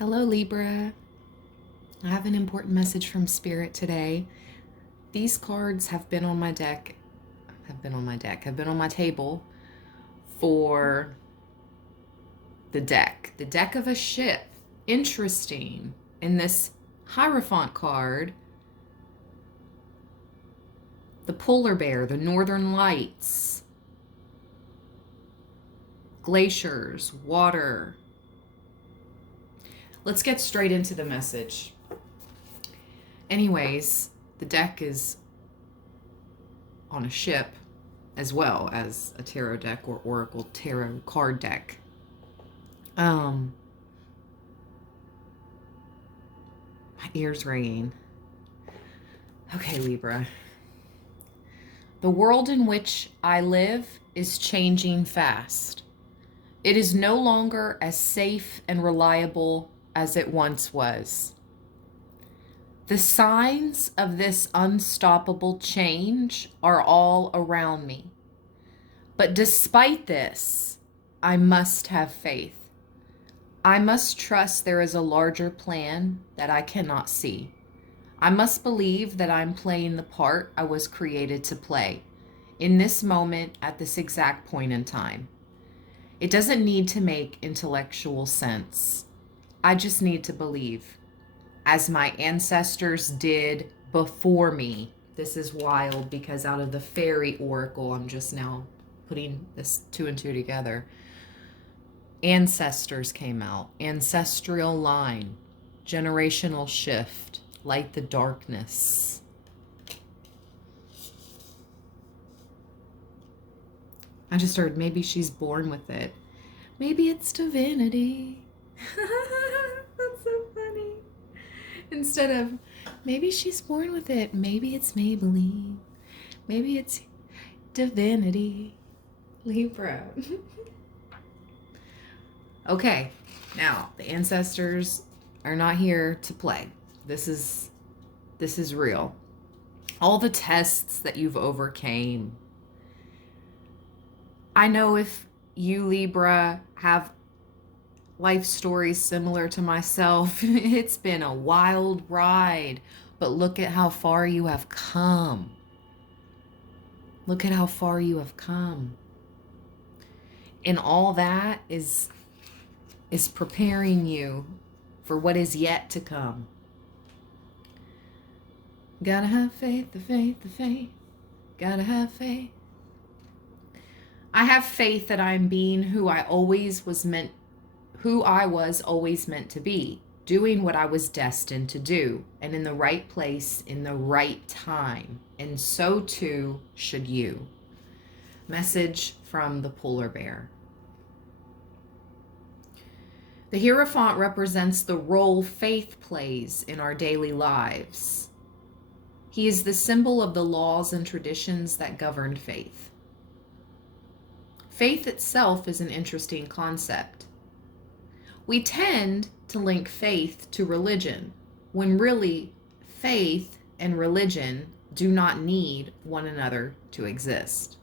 Hello, Libra. I have an important message from Spirit today. These cards have been on my table for the deck of a ship. Interesting. In this Hierophant card, the polar bear, the northern lights, glaciers, water. Let's get straight into the message. Anyways, the deck is on a ship as well as a tarot deck or oracle tarot card deck. My ears ringing. Okay, Libra. The world in which I live is changing fast. It is no longer as safe and reliable as it once was. The signs of this unstoppable change are all around me. But despite this, I must have faith. I must trust there is a larger plan that I cannot see. I must believe that I'm playing the part I was created to play in this moment at this exact point in time. It doesn't need to make intellectual sense. I just need to believe, as my ancestors did before me. This is wild because out of the fairy oracle, I'm just now putting this two and two together. Ancestors came out, ancestral line, generational shift, light the darkness. I just heard maybe she's born with it. Maybe it's divinity. That's so funny. Instead of maybe she's born with it, maybe it's Maybelline, maybe it's divinity. Libra. Okay, now the ancestors are not here to play. This is real. All the tests that you've overcame. I know if you, Libra, have life stories similar to myself, it's been a wild ride, but look at how far you have come. Look at how far you have come. And all that is preparing you for what is yet to come. Gotta have faith, the faith, the faith. Gotta have faith. I have faith that I'm being who I was always meant to be, doing what I was destined to do, and in the right place in the right time. And so too should you. Message from the polar bear. The Hierophant represents the role faith plays in our daily lives. He is the symbol of the laws and traditions that govern faith. Faith itself is an interesting concept. We tend to link faith to religion, when really faith and religion do not need one another to exist.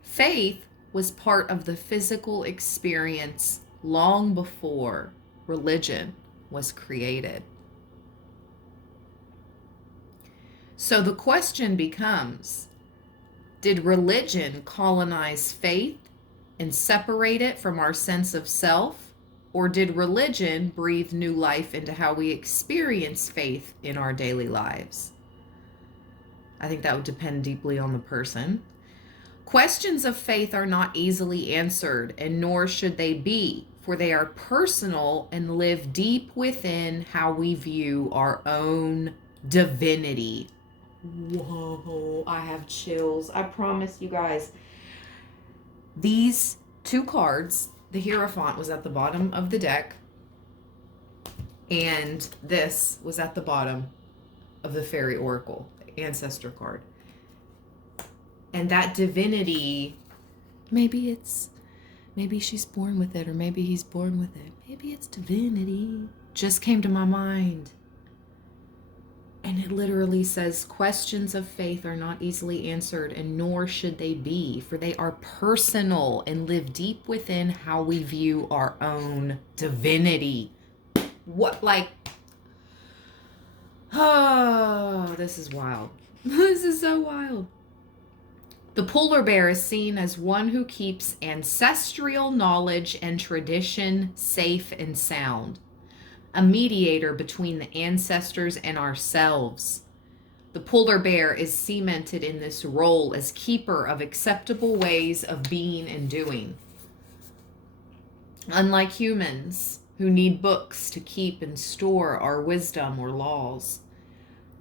Faith was part of the physical experience long before religion was created. So the question becomes, did religion colonize faith and separate it from our sense of self? Or did religion breathe new life into how we experience faith in our daily lives? I think that would depend deeply on the person. Questions of faith are not easily answered, and nor should they be, for they are personal and live deep within how we view our own divinity. Whoa, I have chills. I promise you guys. These two cards, the Hierophant was at the bottom of the deck, and this was at the bottom of the Fairy Oracle, the Ancestor card. And that divinity, maybe she's born with it, or maybe he's born with it. Maybe it's divinity. Just came to my mind. And it literally says, questions of faith are not easily answered, and nor should they be, for they are personal and live deep within how we view our own divinity. What, like, oh, this is wild. This is so wild. The polar bear is seen as one who keeps ancestral knowledge and tradition safe and sound, a mediator between the ancestors and ourselves. The polar bear is cemented in this role as keeper of acceptable ways of being and doing. Unlike humans, who need books to keep and store our wisdom or laws,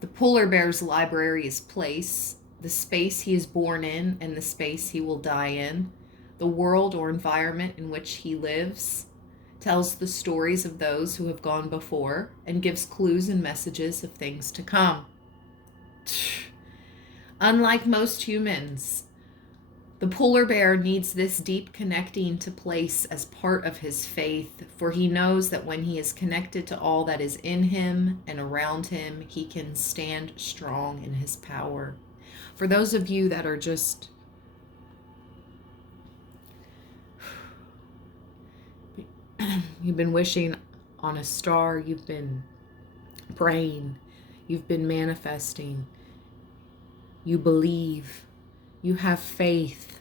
the polar bear's library is place, the space he is born in and the space he will die in, the world or environment in which he lives, tells the stories of those who have gone before, and gives clues and messages of things to come. Unlike most humans, the polar bear needs this deep connecting to place as part of his faith, for he knows that when he is connected to all that is in him and around him, he can stand strong in his power. For those of you that are just you've been wishing on a star, you've been praying, you've been manifesting, you believe, you have faith.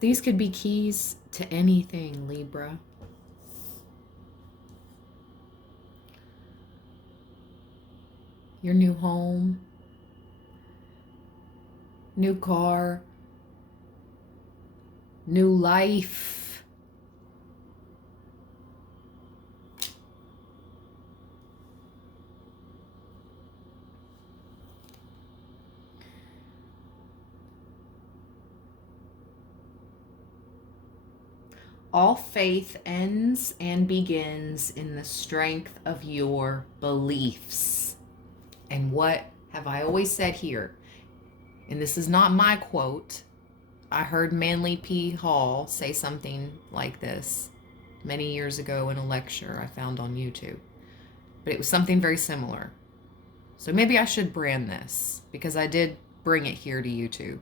These could be keys to anything, Libra. Your new home, new car, new life. All faith ends and begins in the strength of your beliefs. And what have I always said here? And this is not my quote. I heard Manly P. Hall say something like this many years ago in a lecture I found on YouTube. But it was something very similar. So maybe I should brand this, because I did bring it here to YouTube.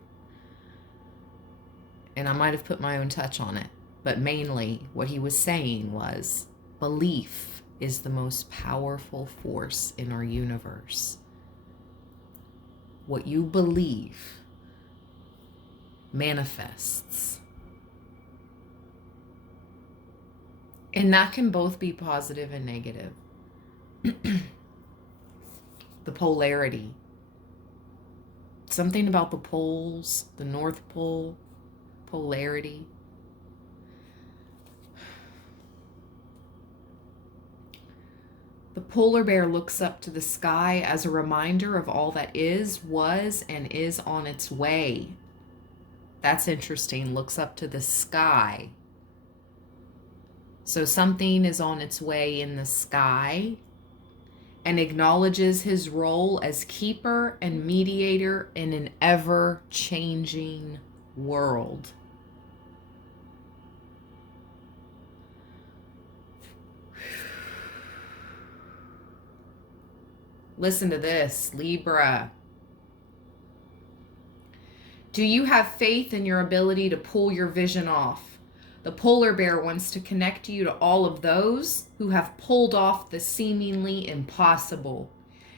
And I might have put my own touch on it. But mainly what he was saying was, belief is the most powerful force in our universe. What you believe manifests. And that can both be positive and negative. The polarity. Something about the poles, the North Pole, polarity. The polar bear looks up to the sky as a reminder of all that is, was, and is on its way. That's interesting. Looks up to the sky. So something is on its way in the sky, and acknowledges his role as keeper and mediator in an ever-changing world. Listen to this, Libra. Do you have faith in your ability to pull your vision off? The polar bear wants to connect you to all of those who have pulled off the seemingly impossible.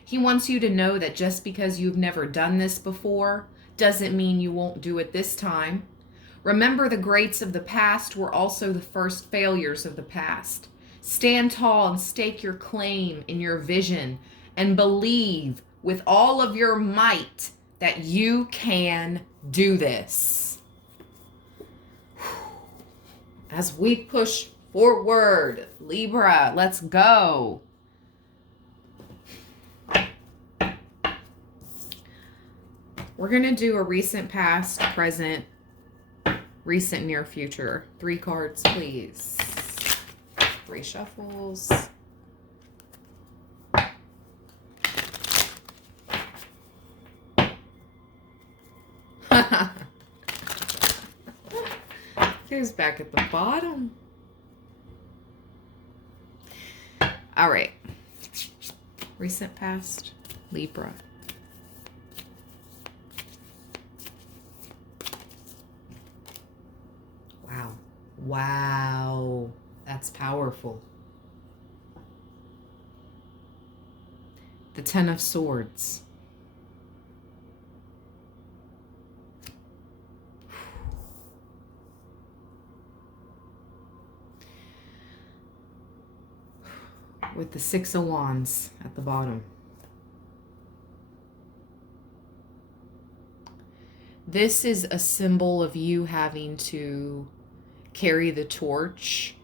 He wants you to know that just because you've never done this before doesn't mean you won't do it this time. Remember, the greats of the past were also the first failures of the past. Stand tall and stake your claim in your vision, and believe with all of your might that you can do this. As we push forward, Libra, let's go. We're going to do a recent, past, present, recent, near future. 3 cards, please. 3 shuffles. Goes back at the bottom. All right. Recent past, Libra. Wow. Wow. That's powerful. The Ten of Swords. With the Six of Wands at the bottom. This is a symbol of you having to carry the torch,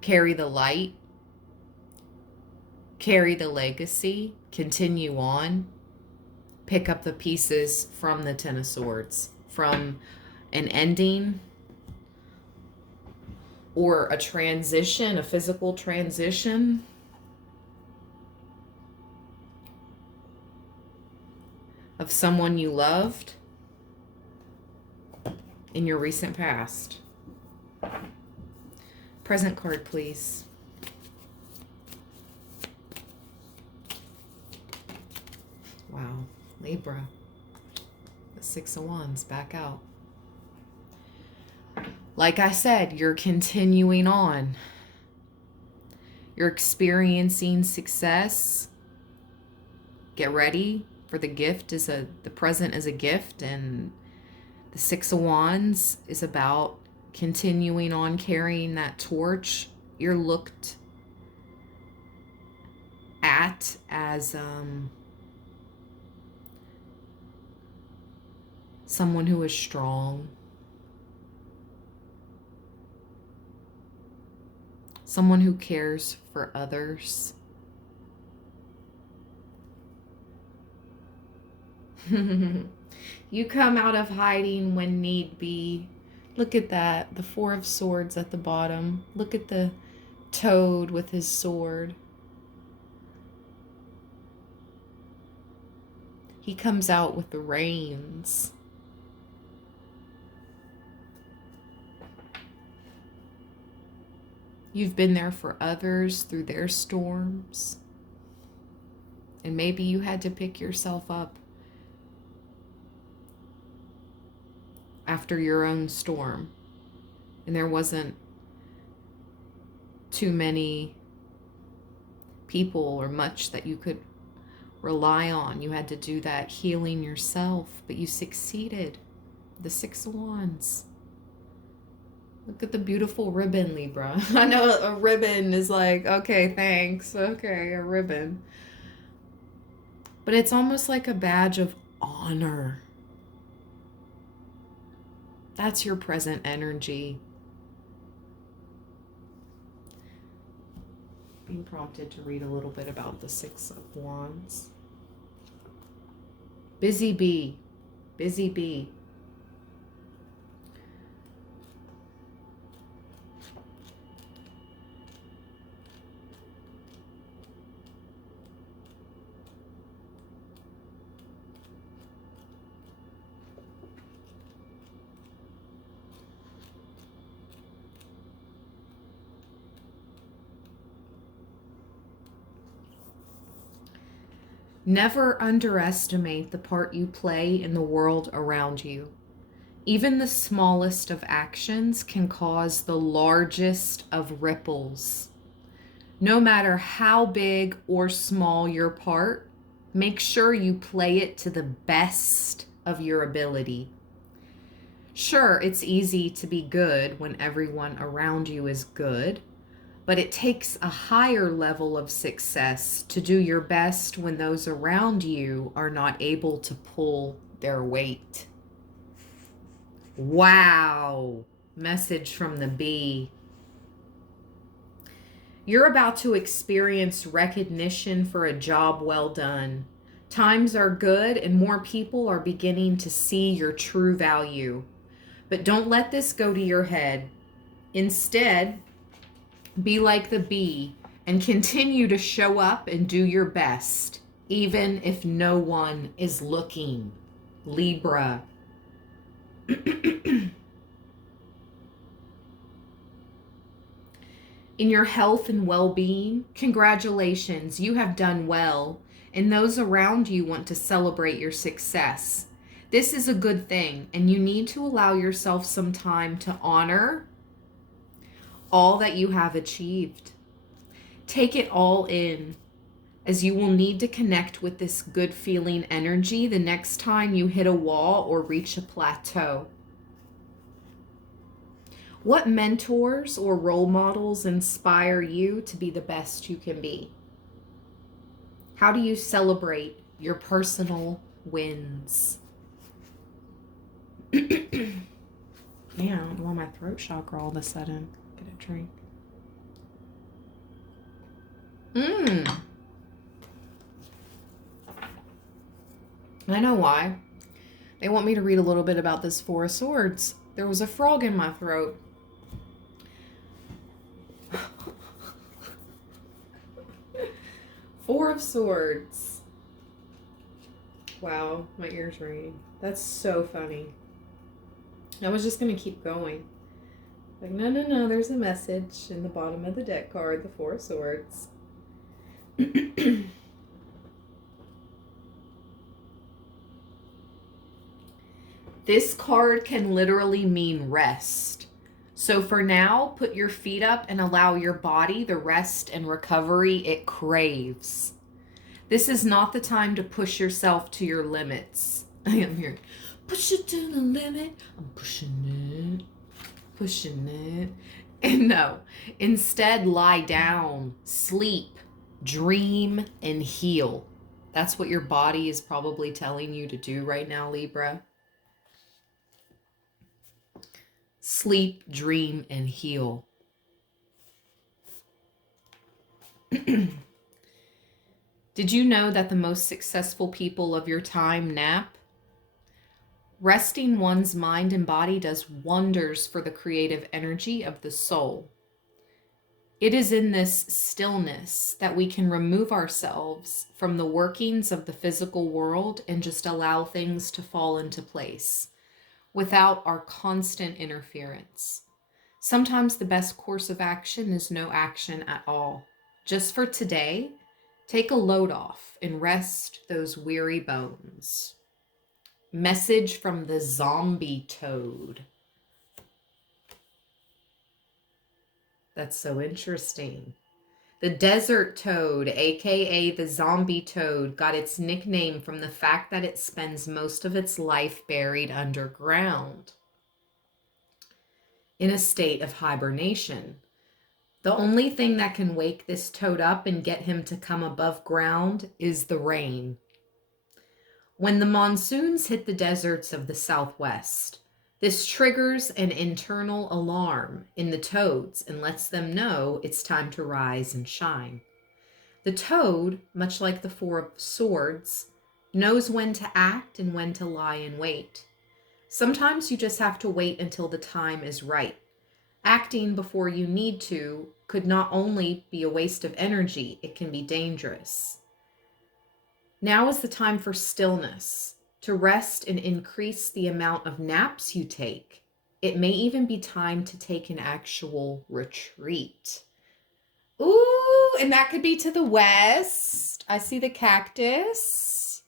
carry the light, carry the legacy, continue on, pick up the pieces from the Ten of Swords, from an ending or a transition, a physical transition. Of someone you loved in your recent past. Present card, please. Wow, Libra. The Six of Wands back out. Like I said, you're continuing on. You're experiencing success. Get ready. For the gift is the present is a gift, and the Six of Wands is about continuing on carrying that torch. You're looked at as someone who is strong, someone who cares for others. You come out of hiding when need be. Look at that. The Four of Swords at the bottom. Look at the toad with his sword. He comes out with the reins. You've been there for others through their storms. And maybe you had to pick yourself up after your own storm, and there wasn't too many people or much that you could rely on. You had to do that healing yourself, but you succeeded. The Six of Wands. Look at the beautiful ribbon, Libra. I know a ribbon is like, okay, thanks. Okay, a ribbon. But it's almost like a badge of honor. That's your present energy. Being prompted to read a little bit about the Six of Wands. Busy bee. Busy bee. Never underestimate the part you play in the world around you. Even the smallest of actions can cause the largest of ripples. No matter how big or small your part, make sure you play it to the best of your ability. Sure, it's easy to be good when everyone around you is good, but it takes a higher level of success to do your best when those around you are not able to pull their weight. Wow. Message from the bee. You're about to experience recognition for a job well done. Times are good and more people are beginning to see your true value. But don't let this go to your head. Instead, be like the bee and continue to show up and do your best, even if no one is looking. Libra. In your health and well-being, congratulations, you have done well, and those around you want to celebrate your success. This is a good thing, and you need to allow yourself some time to honor all that you have achieved. Take it all in, as you will need to connect with this good feeling energy the next time you hit a wall or reach a plateau. What mentors or role models inspire you to be the best you can be? How do you celebrate your personal wins? Man, I want my throat chakra all of a sudden. Get a drink. I know why. They want me to read a little bit about this Four of Swords. There was a frog in my throat. Four of Swords. Wow, my ear's ringing. That's so funny. I was just going to keep going. Like, no, there's a message in the bottom of the deck card, the Four of Swords. This card can literally mean rest. So for now, put your feet up and allow your body the rest and recovery it craves. This is not the time to push yourself to your limits. I am here. Push it to the limit. I'm pushing it. And no, instead lie down, sleep, dream, and heal. That's what your body is probably telling you to do right now, Libra. Sleep, dream, and heal. Did you know that the most successful people of your time nap? Resting one's mind and body does wonders for the creative energy of the soul. It is in this stillness that we can remove ourselves from the workings of the physical world and just allow things to fall into place without our constant interference. Sometimes the best course of action is no action at all. Just for today, take a load off and rest those weary bones. Message from the zombie toad. That's so interesting. The desert toad, aka the zombie toad, got its nickname from the fact that it spends most of its life buried underground in a state of hibernation. The only thing that can wake this toad up and get him to come above ground is the rain. When the monsoons hit the deserts of the Southwest, this triggers an internal alarm in the toads and lets them know it's time to rise and shine. The toad, much like the Four of Swords, knows when to act and when to lie in wait. Sometimes you just have to wait until the time is right. Acting before you need to could not only be a waste of energy, it can be dangerous. Now is the time for stillness, to rest and increase the amount of naps you take. It may even be time to take an actual retreat. Ooh, and that could be to the west. I see the cactus.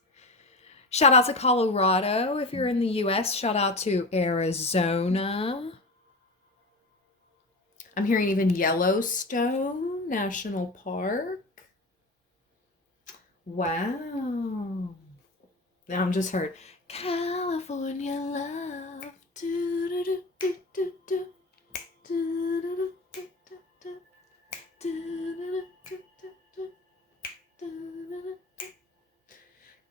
Shout out to Colorado if you're in the US. Shout out to Arizona. I'm hearing even Yellowstone National Park. Wow. Now I'm just heard California love. Do, do, do, do, do, do. Do, do, do, do, do. Do, do, do, do, do.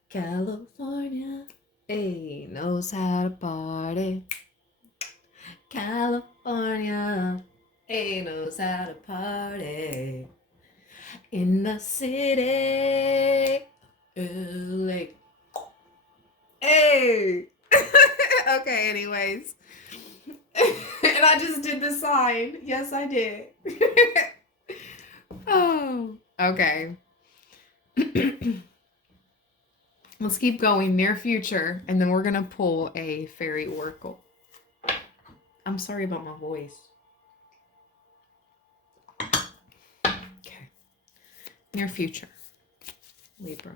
California, hey, knows how to party. California, hey, knows how to party. In the city, LA. Hey! Okay, anyways. And I just did the sign. Yes, I did. Oh, okay. Let's keep going. Near future. And then we're going to pull a fairy oracle. I'm sorry about my voice. Okay. Near future, Libra.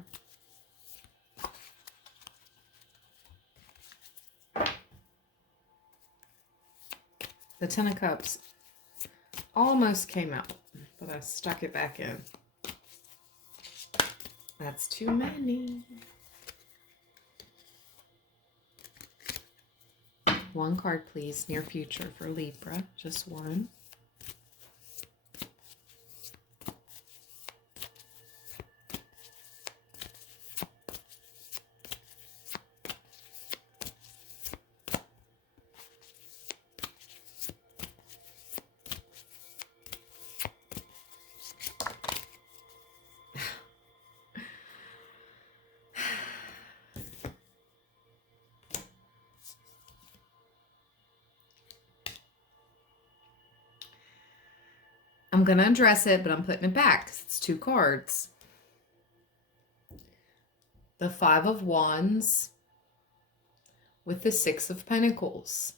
The Ten of Cups almost came out, but I stuck it back in. That's too many. One card, please. Near future for Libra. Just one. I'm going to address it, but I'm putting it back because it's two cards. The Five of Wands with the Six of Pentacles.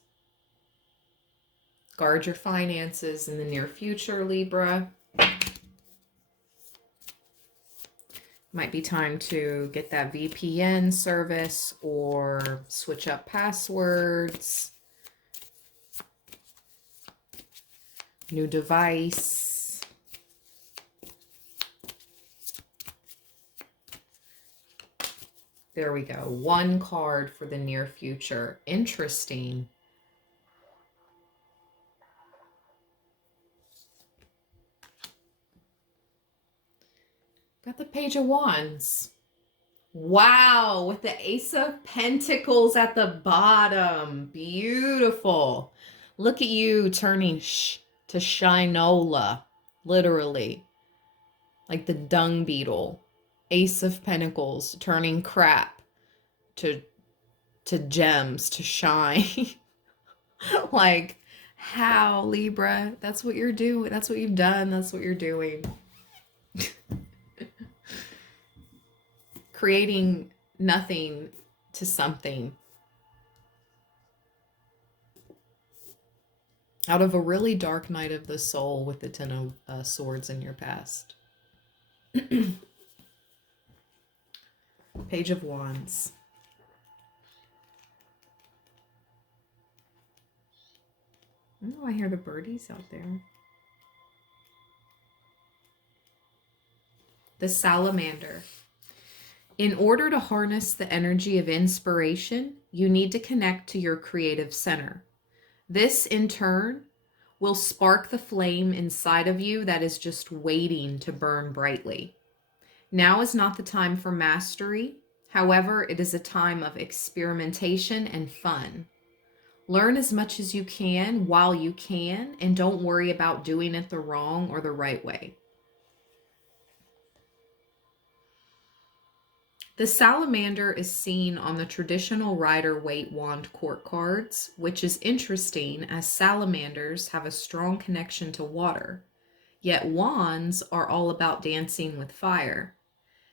Guard your finances in the near future, Libra. Might be time to get that VPN service or switch up passwords. New device. There we go. One card for the near future. Interesting. Got the Page of Wands. Wow, with the Ace of Pentacles at the bottom. Beautiful. Look at you turning to Shinola, literally. Like the dung beetle. Ace of Pentacles, turning crap to gems, to shine. Like, how, Libra? That's what you're doing. That's what you've done. That's what you're doing. Creating nothing to something. Out of a really dark night of the soul with the Ten of Swords in your past. Page of Wands. Oh, I hear the birdies out there. The Salamander. In order to harness the energy of inspiration, you need to connect to your creative center. This, in turn, will spark the flame inside of you that is just waiting to burn brightly. Now is not the time for mastery. However, it is a time of experimentation and fun. Learn as much as you can while you can, and don't worry about doing it the wrong or the right way. The Salamander is seen on the traditional Rider-Waite wand court cards, which is interesting as salamanders have a strong connection to water, yet wands are all about dancing with fire.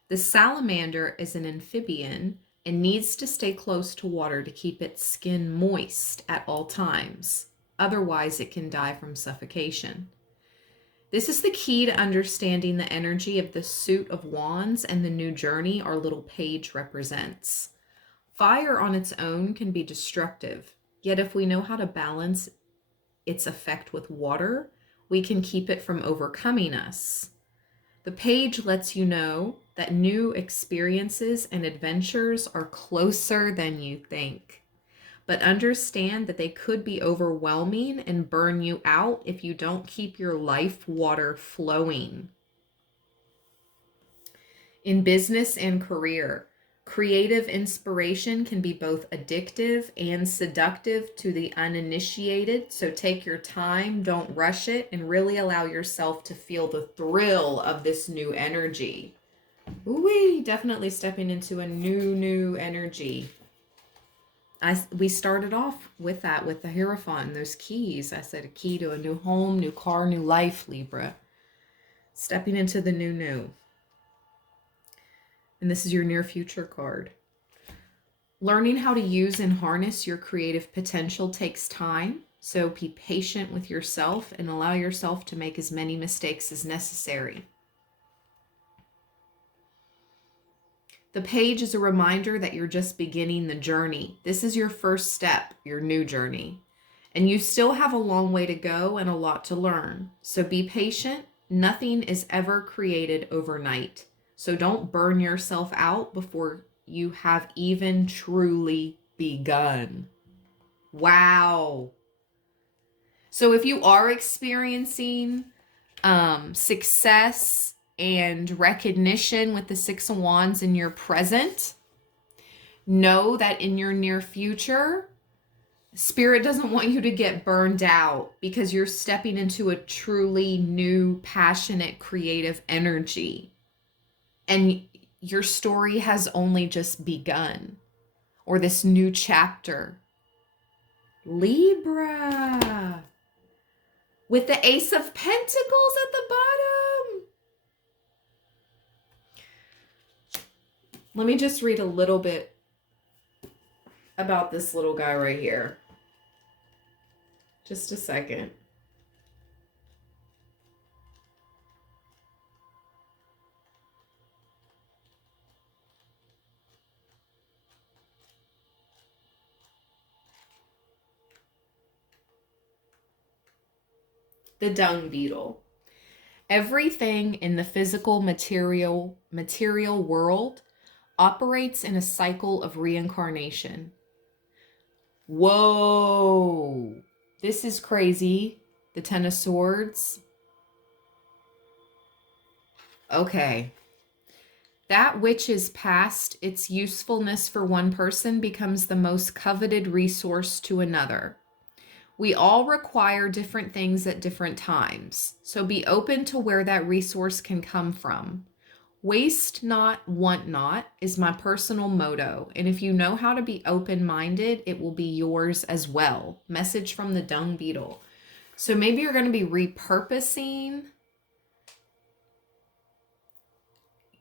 The salamander is an amphibian and needs to stay close to water to keep its skin moist at all times. Otherwise, it can die from suffocation. This is the key to understanding the energy of the suit of wands and the new journey our little page represents. Fire on its own can be destructive, yet if we know how to balance its effect with water, we can keep it from overcoming us. The page lets you know that new experiences and adventures are closer than you think. But understand that they could be overwhelming and burn you out if you don't keep your life water flowing. In business and career, creative inspiration can be both addictive and seductive to the uninitiated, so take your time, don't rush it, and really allow yourself to feel the thrill of this new energy. Ooh-wee, definitely stepping into a new energy. We started off with that, with the Hierophant, those keys. I said a key to a new home, new car, new life, Libra. Stepping into the new. And this is your near future card. Learning how to use and harness your creative potential takes time. So be patient with yourself and allow yourself to make as many mistakes as necessary. The page is a reminder that you're just beginning the journey. This is your first step, your new journey. And you still have a long way to go and a lot to learn. So be patient. Nothing is ever created overnight. So don't burn yourself out before you have even truly begun. Wow. So if you are experiencing success and recognition with the Six of Wands in your present, know that in your near future, Spirit doesn't want you to get burned out because you're stepping into a truly new, passionate, creative energy. And your story has only just begun, or this new chapter. Libra, with the Ace of Pentacles at the bottom. Let me just read a little bit about this little guy right here. Just a second. The dung beetle. Everything in the physical material world operates in a cycle of reincarnation. Whoa, this is crazy. The Ten of Swords. Okay. That which is past its usefulness for one person becomes the most coveted resource to another. We all require different things at different times, so be open to where that resource can come from. Waste not, want not is my personal motto, and if you know how to be open-minded, it will be yours as well. Message from the dung beetle. So maybe you're going to be repurposing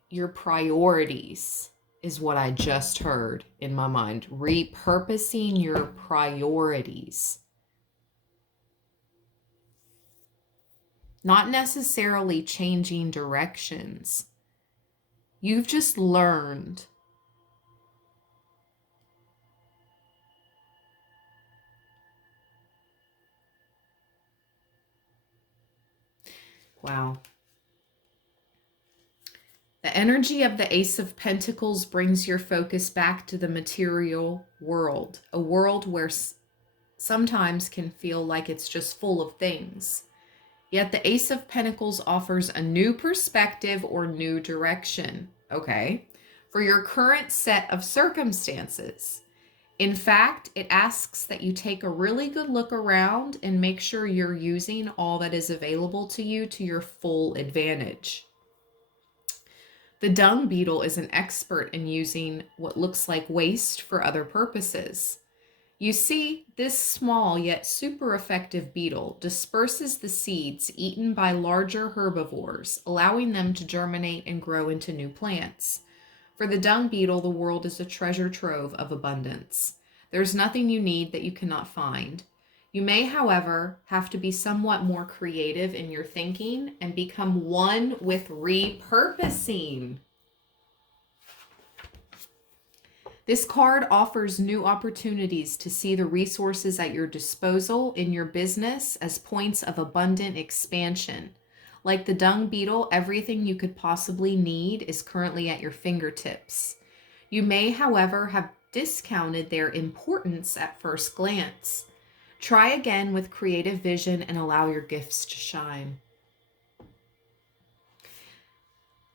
your priorities, is what I just heard in my mind. Repurposing your priorities. Not necessarily changing directions. You've just learned. Wow. The energy of the Ace of Pentacles brings your focus back to the material world, a world where sometimes can feel like it's just full of things. Yet the Ace of Pentacles offers a new perspective or new direction, okay, for your current set of circumstances. In fact, it asks that you take a really good look around and make sure you're using all that is available to you to your full advantage. The dung beetle is an expert in using what looks like waste for other purposes. You see, this small yet super effective beetle disperses the seeds eaten by larger herbivores, allowing them to germinate and grow into new plants. For the dung beetle, the world is a treasure trove of abundance. There's nothing you need that you cannot find. You may, however, have to be somewhat more creative in your thinking and become one with repurposing. This card offers new opportunities to see the resources at your disposal in your business as points of abundant expansion. Like the dung beetle, everything you could possibly need is currently at your fingertips. You may, however, have discounted their importance at first glance. Try again with creative vision and allow your gifts to shine.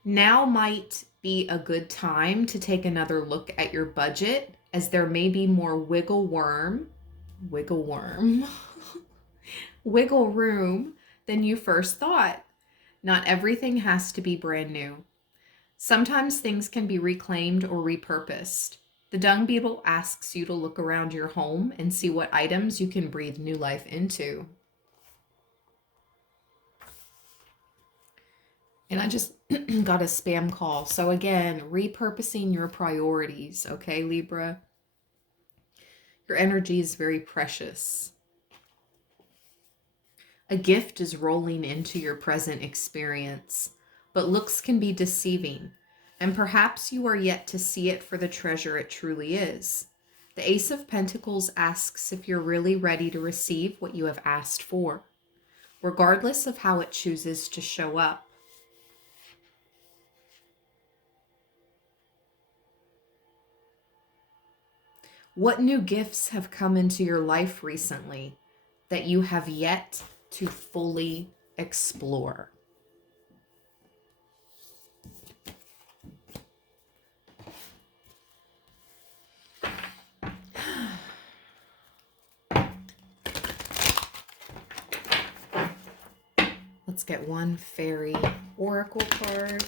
Now might be a good time to take another look at your budget, as there may be more wiggle room than you first thought. Not everything has to be brand new. Sometimes things can be reclaimed or repurposed. The dung beetle asks you to look around your home and see what items you can breathe new life into. And I just got a spam call. So again, repurposing your priorities, okay, Libra? Your energy is very precious. A gift is rolling into your present experience, but looks can be deceiving, and perhaps you are yet to see it for the treasure it truly is. The Ace of Pentacles asks if you're really ready to receive what you have asked for, regardless of how it chooses to show up. What new gifts have come into your life recently that you have yet to fully explore? Let's get one fairy oracle card.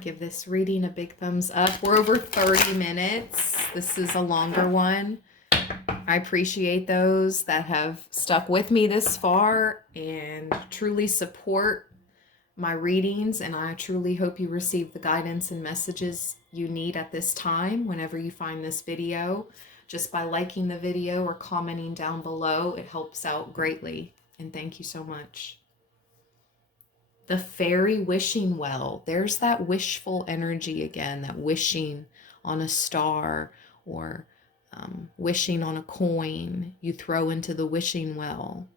Give this reading a big thumbs up. We're over 30 minutes. This is a longer one. I appreciate those that have stuck with me this far and truly support my readings, and I truly hope you receive the guidance and messages you need at this time whenever you find this video. Just by liking the video or commenting down below, it helps out greatly, and thank you so much. The fairy wishing well. There's that wishful energy again, that wishing on a star or wishing on a coin you throw into the wishing well.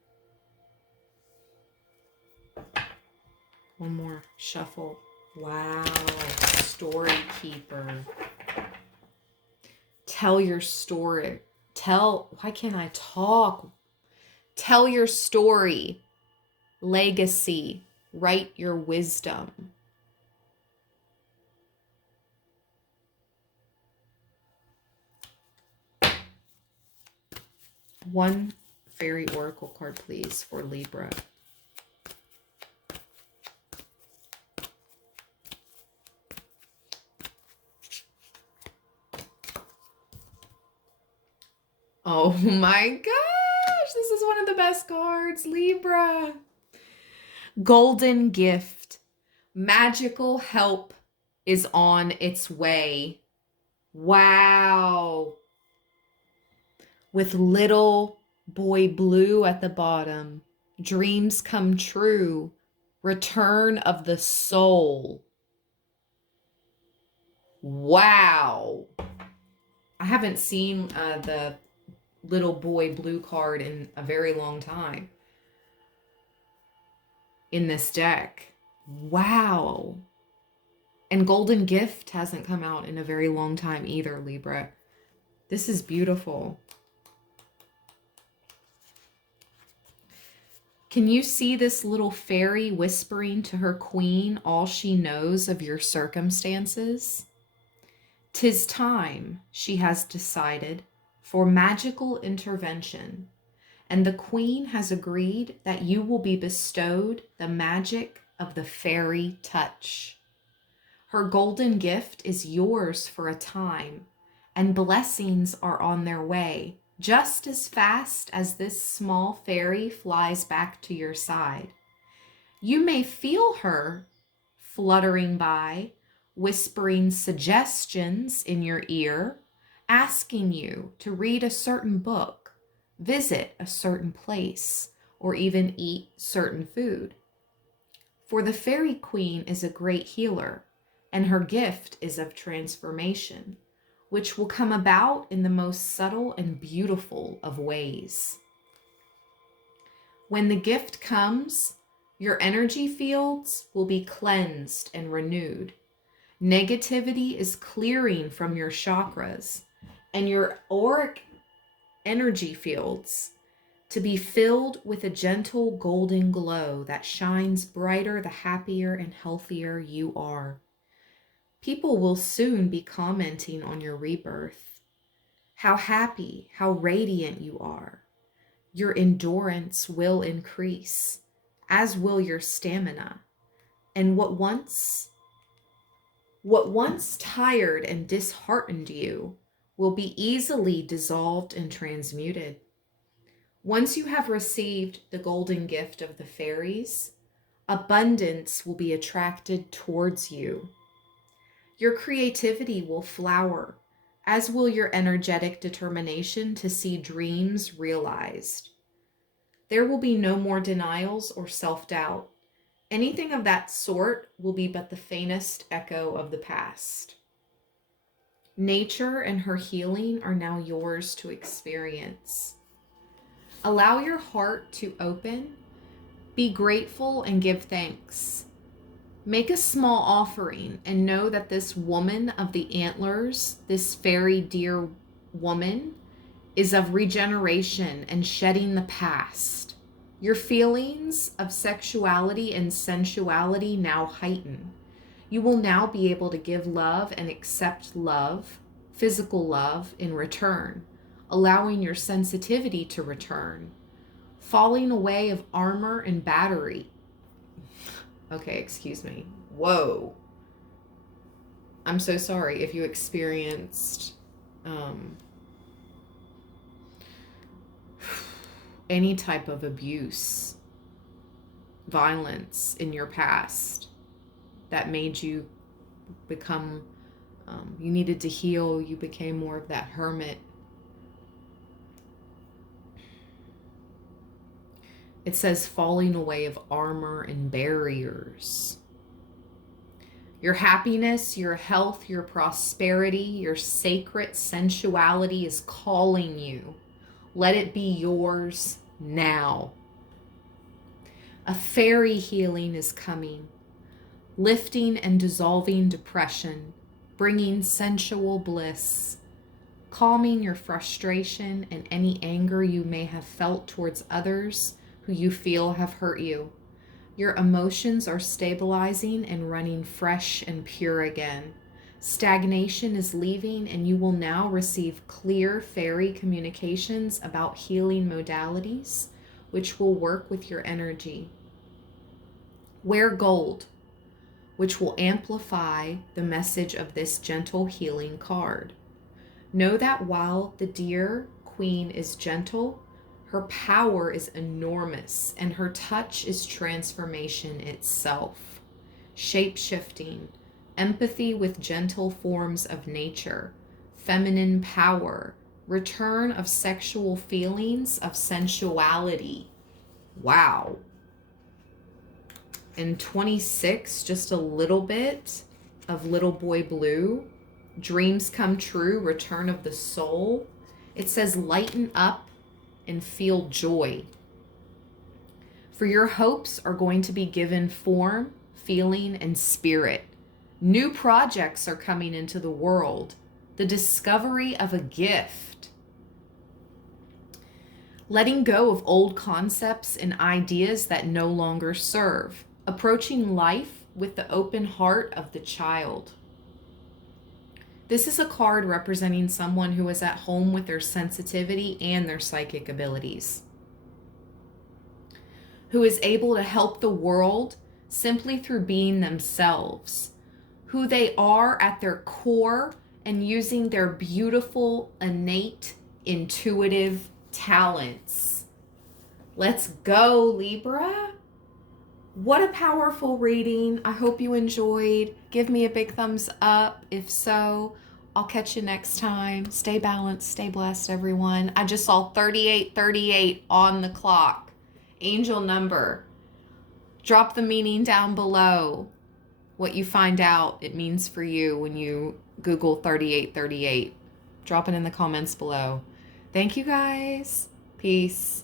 One more shuffle. Wow, story keeper. Tell your story. Why can't I talk? Tell your story. Legacy. Write your wisdom. One fairy oracle card, please, for Libra. Oh my gosh, this is one of the best cards, Libra. Golden gift. Magical help is on its way. Wow. With little boy blue at the bottom. Dreams come true. Return of the soul. Wow. I haven't seen the little boy blue card in a very long time in this deck. Wow. And Golden Gift hasn't come out in a very long time either, Libra. This is beautiful. Can you see this little fairy whispering to her queen all she knows of your circumstances? 'Tis time, she has decided, for magical intervention, and the queen has agreed that you will be bestowed the magic of the fairy touch. Her golden gift is yours for a time, and blessings are on their way, just as fast as this small fairy flies back to your side. You may feel her fluttering by, whispering suggestions in your ear, asking you to read a certain book, visit a certain place, or even eat certain food. For the fairy queen is a great healer, and her gift is of transformation, which will come about in the most subtle and beautiful of ways. When the gift comes, your energy fields will be cleansed and renewed. Negativity is clearing from your chakras, and your auric energy fields to be filled with a gentle golden glow that shines brighter the happier and healthier you are. People will soon be commenting on your rebirth. How happy, how radiant you are. Your endurance will increase, as will your stamina. And what once tired and disheartened you will be easily dissolved and transmuted. Once you have received the golden gift of the fairies, abundance will be attracted towards you. Your creativity will flower, as will your energetic determination to see dreams realized. There will be no more denials or self-doubt. Anything of that sort will be but the faintest echo of the past. Nature and her healing are now yours to experience. Allow your heart to open. Be grateful and give thanks. Make a small offering and know that this woman of the antlers, this very dear woman, is of regeneration and shedding the past. Your feelings of sexuality and sensuality now heighten. You will now be able to give love and accept love, physical love, in return, allowing your sensitivity to return, falling away of armor and battery. Okay, excuse me. Whoa. I'm so sorry if you experienced any type of abuse, violence in your past that made you become, you needed to heal, you became more of that hermit. It says falling away of armor and barriers. Your happiness, your health, your prosperity, your sacred sensuality is calling you. Let it be yours now. A fairy healing is coming, lifting and dissolving depression, bringing sensual bliss, calming your frustration and any anger you may have felt towards others who you feel have hurt you. Your emotions are stabilizing and running fresh and pure again. Stagnation is leaving, and you will now receive clear fairy communications about healing modalities, which will work with your energy. Wear gold, which will amplify the message of this gentle healing card. Know that while the dear queen is gentle, her power is enormous, and her touch is transformation itself. Shape-shifting, empathy with gentle forms of nature, feminine power, return of sexual feelings, of sensuality. Wow. And 26, just a little bit of Little Boy Blue. Dreams come true, return of the soul. It says lighten up and feel joy. For your hopes are going to be given form, feeling, and spirit. New projects are coming into the world. The discovery of a gift. Letting go of old concepts and ideas that no longer serve. Approaching life with the open heart of the child. This is a card representing someone who is at home with their sensitivity and their psychic abilities, who is able to help the world simply through being themselves, who they are at their core, and using their beautiful, innate, intuitive talents. Let's go, Libra. What a powerful reading. I hope you enjoyed. Give me a big thumbs up if so. I'll catch you next time. Stay balanced, stay blessed, everyone. I just saw 3838 on the clock. Angel number. Drop the meaning down below. What you find out it means for you when you Google 3838. Drop it in the comments below. Thank you guys. Peace.